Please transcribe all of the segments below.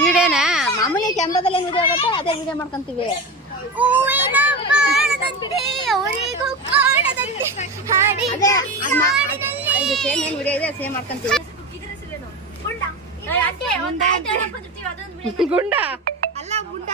ವಿಡಿಯೋನಾ ಮಾಮೂಲಿ ಕ್ಯಾಮ್ರಾದಲ್ಲಿ ವಿಡಿಯೋ ಆಗುತ್ತೆ, ಅದೇ ವಿಡಿಯೋ ಮಾಡ್ಕೊಂತೀವಿ. ಸೇಮ್ ಏನ್ ವಿಡಿಯೋ ಇದೆ ಸೇಮ್ ಮಾಡ್ಕೊಂತೀವಿ. ಗುಂಡ ಅಲ್ಲ ಗುಂಡ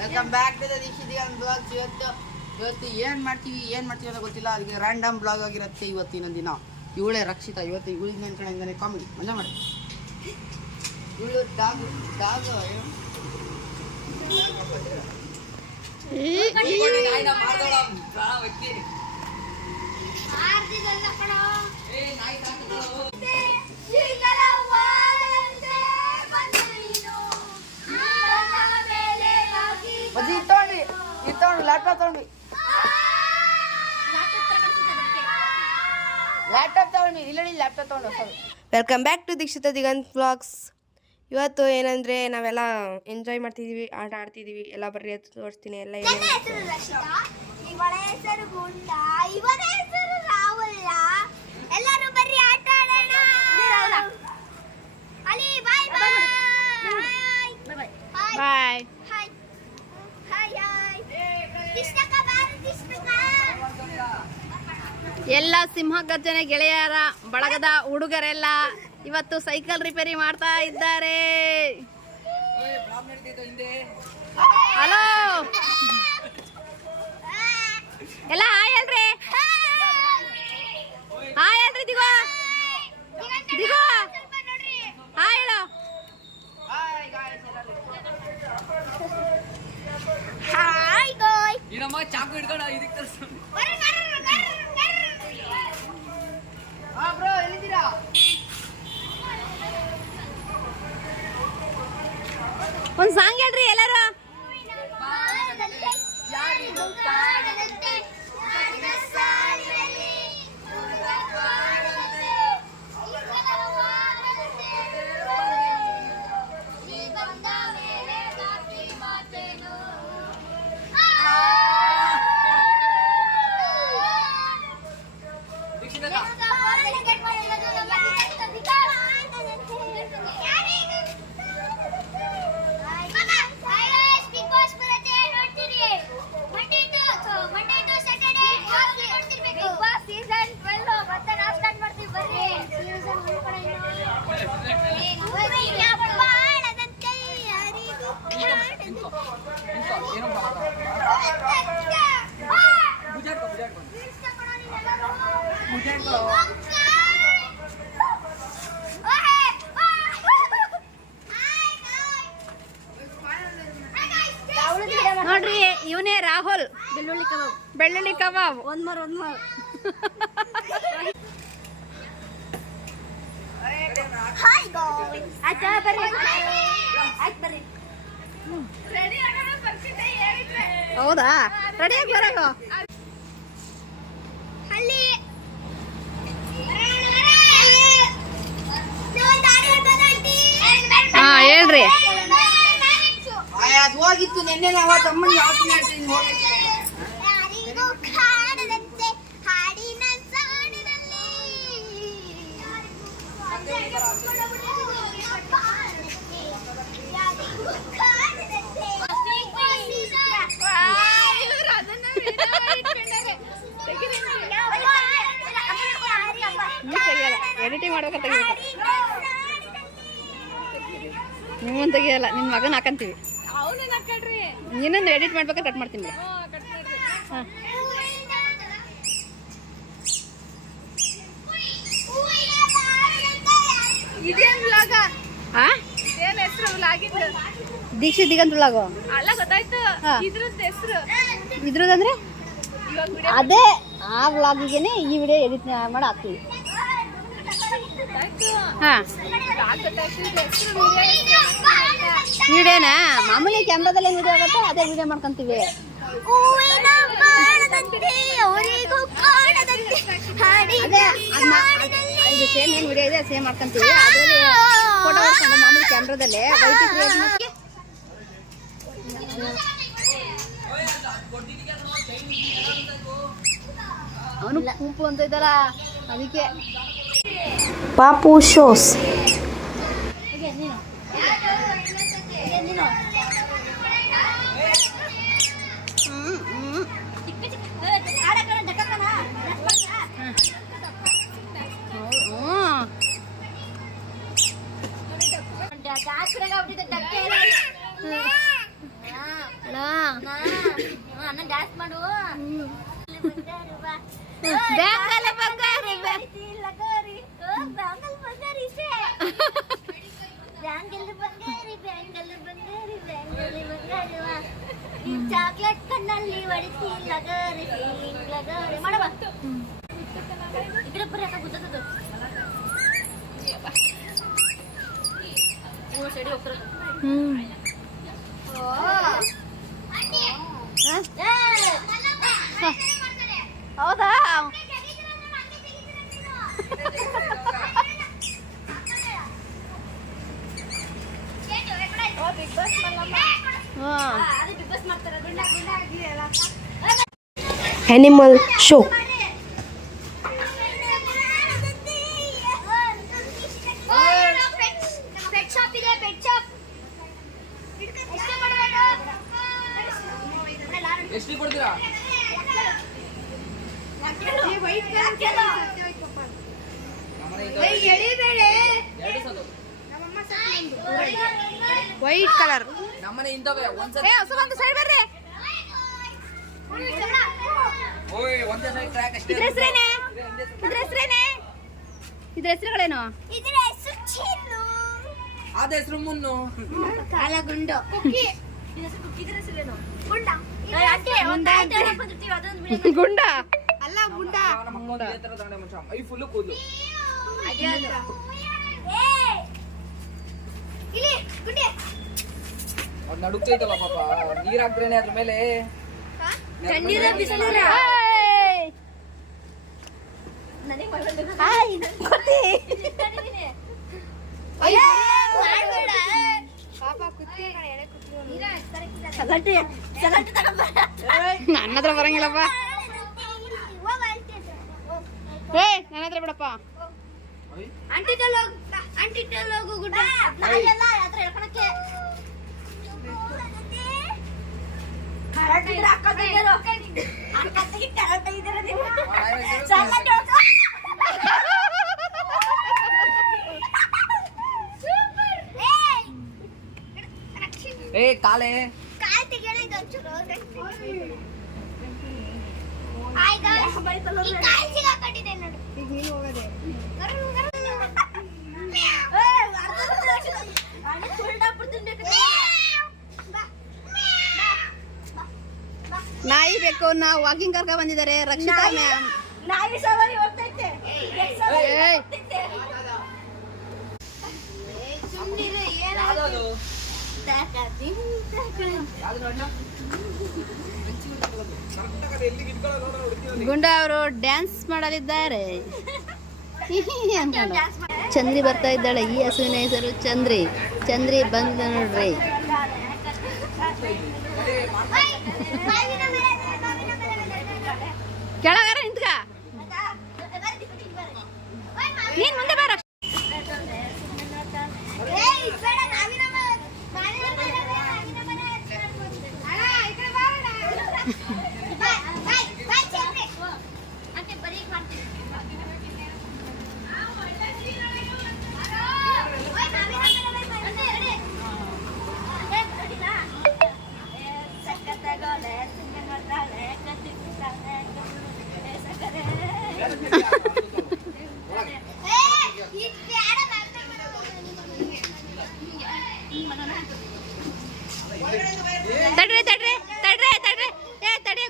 welcome back to the Deekshith blogs. ಇವತ್ತು ಏನು ಮಾಡ್ತೀವಿ ಅಂತ ಗೊತ್ತಿಲ್ಲ, ಅದಕ್ಕೆ ರ್ಯಾಂಡಮ್ ಬ್ಲಾಗ್ ಆಗಿರುತ್ತೆ ಇವತ್ತಿನ ದಿನ. ಇವಳೇ ರಕ್ಷಿತಾ, ಇವತ್ತು ಇವಳಿಗೆ ನೆನ್ಕೊಂಡಂಗೆ ಕಾಮಿಡಿ ಮಜಾ ಮಾಡಿ. ಇವಳು ಡಾಗ್ ಲ್ಯಾಪ್ಟಾಪ್ ತಗೊಂಡು ಇಲ್ಲ ಲ್ಯಾಪ್ಟಾಪ್ ತಗೊಂಡು. Welcome back to Deekshitha Diganth vlogs. ಇವತ್ತು ಏನಂದರೆ ನಾವೆಲ್ಲ ಎಂಜಾಯ್ ಮಾಡ್ತಿದ್ದೀವಿ, ಆಟ ಆಡ್ತಿದ್ದೀವಿ ಎಲ್ಲ. ಬರ್ರಿ ಅದು ತೋರಿಸ್ತೀನಿ ಎಲ್ಲ. ಬಾಯ್. ಎಲ್ಲ ಸಿಂಹಗರ್ಜನೆ ಗೆಳೆಯರ ಬಳಗದ ಹುಡುಗರೆಲ್ಲ ಇವತ್ತು ಸೈಕಲ್ ರಿಪೇರಿ ಮಾಡ್ತಾ ಇದ್ದಾರೆ. ಹಲೋ ಎಲ್ಲ ಹಾಯ್ ಹೇಳ್ರಿ, ಹಾಯ್ ಹೇಳ್ರಿ. ದಿಗೋ ಹಾಯ್ ಹೇಳು. ಹಾಯ್ ಗಾಯ್. ಇರಮ್ಮ ಚಾಕು ಹಿಡ್ಕೊಂಡು ಇದಕ್ಕೆ ತರ್ಸು. ಬ್ರೋ ಎಲ್ಲಿದ್ದೀರಾ? ಒಂದು ಸಾಂಗ್ ಹೇಳ್ರಿ ಎಲ್ಲರೂ. ನೋಡ್ರಿ ಇವನೇ ರಾಹುಲ್. ಬೆಳ್ಳುಳ್ಳಿ ಕಬಾಬ್ ಒಂದ್ ಮಾರ್ ಹೌದಾ? ರೆಡಿಯಾಗಿ ಬರೋ. ಹಾ ಹೇಳ್ರಿ. ಅದು ಹೋಗಿತ್ತು ನಿನ್ನೆ ನಾವು ತಮ್ಮನ ಎಡಿಟಿಂಗ್ ಮಾಡ್ಬೇಕಂತ ನಿಮ್ಮನ್ ತೆಗಿಯಲ್ಲ, ನಿನ್ ಮಗನ ಹಾಕಂತೀವಿ. ನೀನೊಂದು ಎಡಿಟ್ ಮಾಡ್ಬೇಕಾದ್ರೆ ಕಟ್ ಮಾಡ್ತೀನಿ. ದೀಕ್ಷಿತ್ ದಿಗಂತ್ ವ್ಲಾಗ್ ಇದ್ರದಂದ್ರೆ ಅದೇ ಆ ವ್ಲಾಗಿಗೆನೆ ಈ ವಿಡಿಯೋ ಎಡಿಟ್ ಮಾಡಿ ಹಾಕ್ತೀವಿ. ವಿಡಿಯೋನಾ ಮಾಮೂಲಿ ಕ್ಯಾಮ್ರಾದಲ್ಲಿ ವಿಡಿಯೋ ಆಗುತ್ತೆ, ಅದೇ ವಿಡಿಯೋ ಮಾಡ್ಕೊಂತೀವಿ. ಸೇಮ್ ಏನ್ ವಿಡಿಯೋ ಇದೆ ಸೇಮ್ ಮಾಡ್ಕೊಂತೀವಿ. ಅದರಲ್ಲಿ ಫೋಟೋ ಹೊಡ್ಕೊಂಡು ಮಾಮೂಲಿ ಕ್ಯಾಮ್ರಾದಲ್ಲೇ ವೈಟ್ ಅವನು ಗುಂಪು ಅಂತ ಇದ್ದಾರ ಅದಕ್ಕೆ ಪಾಪು ಶೋಸ್. ಡ್ಯಾನ್ಸ್ ಮಾಡು ಚಾಕ್ಲೇಟ್ ಕಣ್ಣಲ್ಲಿ ಹೊಡಿತಿ ಲಗರಿ ಲಗರಿ ಮಾಡಬ ಇದ್ರೆ ಬರೀ ಯಾಕೆ ಗೊತ್ತದು ಸೈಡಿ ಹೋಗ್ತಾರೆ ಹೌದಾ Animal show. ಎಷ್ಟು ಕೊಡ್ತೀರಾ? White colour. ನಮ್ಮನೆ ಇಂತವೆ ಒಂದ್ಸಲ ಸೈಡ್ ಬರ್ರಿ. ಓಯ್ ಒಂದೇ ಸೈಡ್ ಟ್ರ್ಯಾಕ್ ಅಷ್ಟೇ. ಇದ್ರ ಹೆಸರೇನೆ ಇದ್ರ ಹೆಸರುಗಳೇನು? ಇದ್ರ ಹೆಸರು ಚಿನ್ನು. ಅದ ಹೆಸರು ಮುನ್ನು. ಕಾಲಗುಂಡು. ಕುಕ್ಕಿ. ಇದ್ರ ಹೆಸರೇನು? ಗುಂಡ. ಗುಂಡ ಅಲ್ಲ ಗುಂಡ. ನಮ್ಮ ಅಕ್ಕ ಇದೇ ತರ ತಗೊಂಡೆ ಮಚ್ಚ. ಐ ಫುಲ್ ಕೂದಲು. ಇಲ್ಲಿ ಗುಂಡೆ. ಅದು ನಡುಕ್ತೈತಲ್ಲ ಪಾಪ. ನೀರ್ ಹಾಕ್ದ್ರೇನೆ ಅದ್ರ ಮೇಲೆ. ತಣ್ಣೀರ ಬಿಸಿನೀರ. ನನಗೆ ಮಗಳು. ಹಾಯ್ ಕೊಟ್ಟಿ. ಅಯ್ಯೋ ಮಾಡಬೇಡ. ಪಾಪ ಕುತ್ತಿ ಎಳೆ ಕುತ್ತಿ. ಸಗಟೆ ತಗೊಂಬ. ನನ್ನ ಹತ್ರ ಬರಂಗಿಲ್ಲಪ್ಪ. ನನ್ನ ಹತ್ರ ಬಿಡಪ್ಪ. ಅಂಟಿಟಲ್ ಹೋಗು ಗುಡ್ಡ. ನಾಯೆಲ್ಲ ಹತ್ರ ಹೇಳ್ಕೊಳಕ್ಕೆ. ಕರೆಕ್ಟ್ ಇದ್ರೆ ಹಾಕೋದಿದ್ರು. ಹಾಕೋದಿಗೆ ಕರೆಕ್ಟ್ ಇದ್ರೆ ನೀವು. ಸಣ್ಣ ಜೋಕ. ಏ ಕಾಲೆ. ಕಾಲ್ ತೆಗೆಯೋಣ ಇದು ಒಂಚೂರು. Hi guys. ಈ ಕಾಲ್ ಸಿಗಾಕೊಂಡಿದೆ ನೋಡು. ಈಗ ನೀನು ಹೋಗದೆ. ನಾಯಿ ಬೇಕು. ನಾವು ವಾಕಿಂಗ್ ಕರ್ಕ ಬಂದಿದ್ದಾರೆ ರಕ್ಷಿತಾ ಮ್ಯಾಮ್. ನಾಯಿ ಸವಾರಿ ಹೋಗ್ತೈತೆ. ಸುಮ್ಮನಿರು ಯಾವ್ದು? ಗುಂಡ ಅವರು ಡ್ಯಾನ್ಸ್ ಮಾಡಲಿದ್ದಾರೆ. ಚಂದ್ರಿ ಬರ್ತಾ ಇದ್ದಾಳೆ. ಈ ಹಸುವಿನ ಹೆಸರು ಚಂದ್ರಿ. ಚಂದ್ರಿ ಬಂದ ನೋಡ್ರಿ. ಕೆಳಗಾರ ನಿಂತ್ಕ. ನೀನ್ ಮುಂದೆ ಬಾರ. ತಡ್ರಿ ತಡ್ರಿ ತಡ್ರಿ ತಡ್ರಿ. ಏ ತಡಿ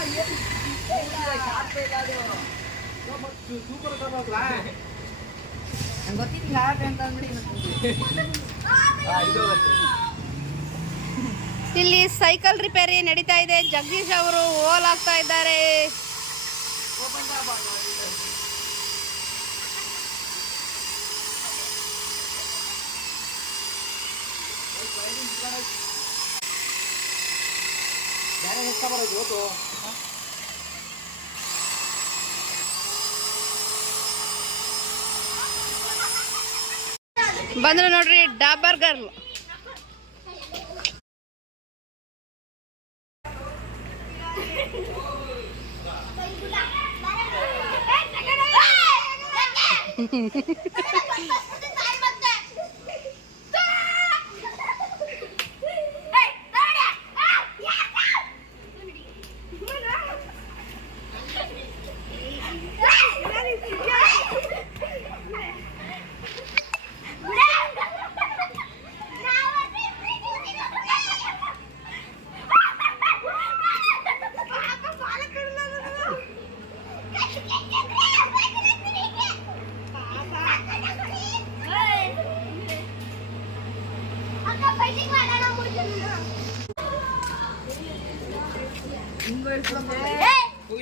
ನಂಗೆ ಗೊತ್ತಿಲ್ಲ ಹ್ಯಾಪಿ ಅಂತ ಅಂದ್ಬಿಡಿ ಇಲ್ಲಿ ಸೈಕಲ್ ರಿಪೇರಿ ನಡೀತಾ ಇದೆ. ಜಗದೀಶ್ ಅವರು ಹೋಲ್ ಹಾಕ್ತಾ ಇದ್ದಾರೆ. ಬಂದ್ರು ನೋಡ್ರಿ ಡಾಬರ್ ಗರ್ಲ್.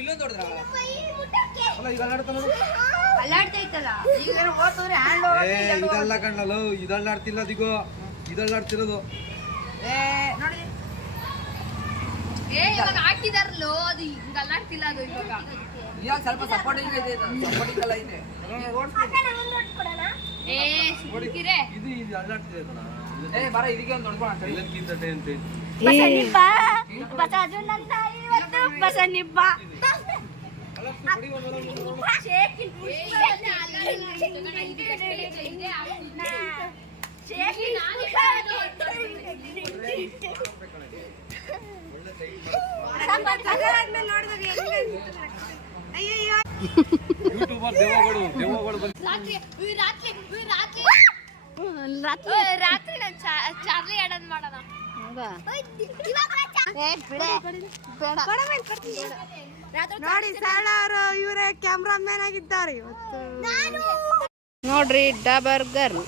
ಇಲ್ಲೊಂದು ಹೊಡೆದ್ರ ಅಲ್ಲ ಈಗ ಅಲ್ಲಾಡ್ತಾ ನೋಡು. ಅಲ್ಲಾಡ್ತೈತಲ್ಲ ಈಗ ಓದ್ತಂದ್ರೆ ಹ್ಯಾಂಡ್ ಇದಲ್ಲ ಕಣ್ಣಲ್ಲ ಇದಲ್ಲಾಡ್ತಿಲ್ಲ ಅದಿಗೋ ಇದಲ್ಲಾಡ್ತಿರೋದು. ನೋಡಿ ಇವಾಗ ಹಾಕಿದಾರಲ್ಲೋ ಅದು ಹಿಂಗ ಅಲ್ಲಾಡ್ತಿಲ್ಲ ಅದು ಇವಾಗ. ಇವಾಗ ಸ್ವಲ್ಪ ಸಪೋರ್ಟಿಂಗ್ ಇದೆ, ಸಪೋರ್ಟಿಂಗ್ ಎಲ್ಲ ಇದೆ. ಸುಮ್ಕಿರೆ. ಇದು ಇದು ಅಲ್ಲಾಡ್ತಿದೆ ಕಣ. ಬರ ಇದಕ್ಕೆ ಒಂದು ನೋಡ್ಕೊಳ ಎಲ್ಲಕ್ಕಿಂತ ಅಂತ ಯೂಟ್ಯೂಬರ್ ದೇವಗಳು ಬಂದು ರಾತ್ರಿ ನಾನು ಚಾರ್ಲಿ ಆಡೋದ್ ಮಾಡೋಣ. ನೋಡಿ ಸಾಳ ಅವರು ಇವರೇ ಕ್ಯಾಮ್ರಾಮನ್ ಆಗಿದ್ದಾರೆ ಇವತ್ತು. ನೋಡ್ರಿ ಡಾಬರ್ ಗರ್ಲ್.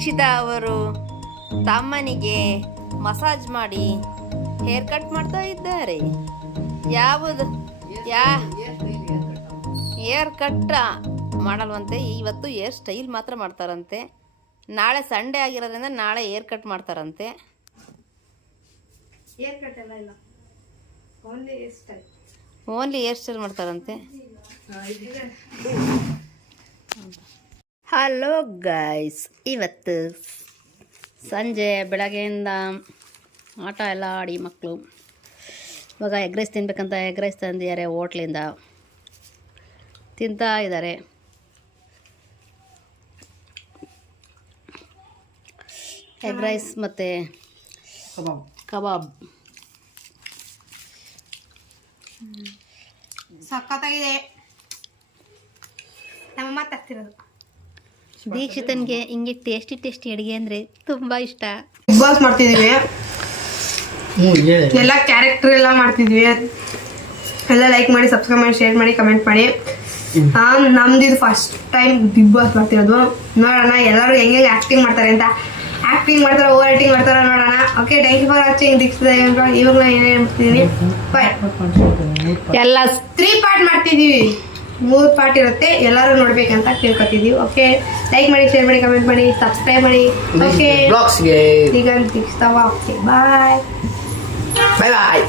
ದೀಕ್ಷಿತಾ ಅವರು ತಮ್ಮನಿಗೆ ಮಸಾಜ್ ಮಾಡಿ ಹೇರ್ ಕಟ್ ಮಾಡ್ತಾ ಇದ್ದಾರೆ. ಯಾವುದು ಹೇರ್ ಕಟ್ ಮಾಡಲ್ವಂತೆ, ಇವತ್ತು ಹೇರ್ ಸ್ಟೈಲ್ ಮಾತ್ರ ಮಾಡ್ತಾರಂತೆ. ನಾಳೆ ಸಂಡೇ ಆಗಿರೋದ್ರಿಂದ ನಾಳೆ ಹೇರ್ ಕಟ್ ಮಾಡ್ತಾರಂತೆ. ಓನ್ಲಿ ಹೇರ್ ಸ್ಟೈಲ್ ಮಾಡ್ತಾರಂತೆ. ಹಲೋ ಗೈಸ್, ಇವತ್ತು ಸಂಜೆ ಬೆಳಗ್ಗೆಯಿಂದ ಆಟ ಎಲ್ಲ ಆಡಿ ಮಕ್ಕಳು ಇವಾಗ ಎಗ್ ರೈಸ್ ತಿನ್ಬೇಕಂತ ಎಗ್ ರೈಸ್ ತಂದಿದ್ದಾರೆ ಹೋಟ್ಲಿಂದ, ತಿಂತಾ ಇದ್ದಾರೆ. ಎಗ್ ರೈಸ್ ಮತ್ತು ಕಬಾಬ್ ಸಖತ್ತಾಗಿದೆ. ನಮ್ಮಮ್ಮ ತರ್ತಿರೋದು. ದೀಕ್ಷಿತನ್ಗೆ ಹಿಂಗೆ ಟೇಸ್ಟಿ ಅಡುಗೆ ಅಂದರೆ ತುಂಬ ಇಷ್ಟ. ಬಿಗ್ ಬಾಸ್ ಮಾಡ್ತಿದ್ದೀವಿ, ಎಲ್ಲ ಕ್ಯಾರೆಕ್ಟರ್ ಎಲ್ಲ ಮಾಡ್ತಿದ್ವಿ. ಎಲ್ಲ ಲೈಕ್ ಮಾಡಿ, ಸಬ್ಸ್ಕ್ರೈಬ್ ಮಾಡಿ, ಶೇರ್ ಮಾಡಿ, ಕಮೆಂಟ್ ಮಾಡಿ. ನಮ್ದು ಇದು ಫಸ್ಟ್ ಟೈಮ್ ಬಿಗ್ ಬಾಸ್ ಮಾಡ್ತಿರೋದು. ನೋಡೋಣ ಎಲ್ಲರೂ ಹೆಂಗೆ ಆ್ಯಕ್ಟಿಂಗ್ ಮಾಡ್ತಾರೆ ಅಂತ. ಆ್ಯಕ್ಟಿಂಗ್ ಮಾಡ್ತಾರೆ, ಓವರ್ ಆ್ಯಕ್ಟಿಂಗ್ ಮಾಡ್ತಾರೆ, ನೋಡೋಣ. Okay, thank you for watching. Deekshitha ಇವಾಗ ನಾನು ಏನೇನು ಮಾಡ್ತಿದ್ದೀನಿ, ಬಾಯ್. ಎಲ್ಲ 3 ಪಾರ್ಟ್ ಮಾಡ್ತಿದ್ದೀವಿ, 3 ಪಾರ್ಟ್ ಇರುತ್ತೆ. ಎಲ್ಲರೂ ನೋಡ್ಬೇಕಂತ ಕೇಳ್ಕೊತಿದ್ದೀವಿ. ಓಕೆ, ಲೈಕ್ ಮಾಡಿ, ಶೇರ್ ಮಾಡಿ, ಕಮೆಂಟ್ ಮಾಡಿ, ಸಬ್ಸ್ಕ್ರೈಬ್ ಮಾಡಿ. ಓಕೆ, ಬ್ಲಾಗ್ಸ್ಗೆ ಈಗ ದೀಕ್ಷಿತ. ಓಕೆ, ಬಾಯ್. ಬಾಯ್ ಬಾಯ್.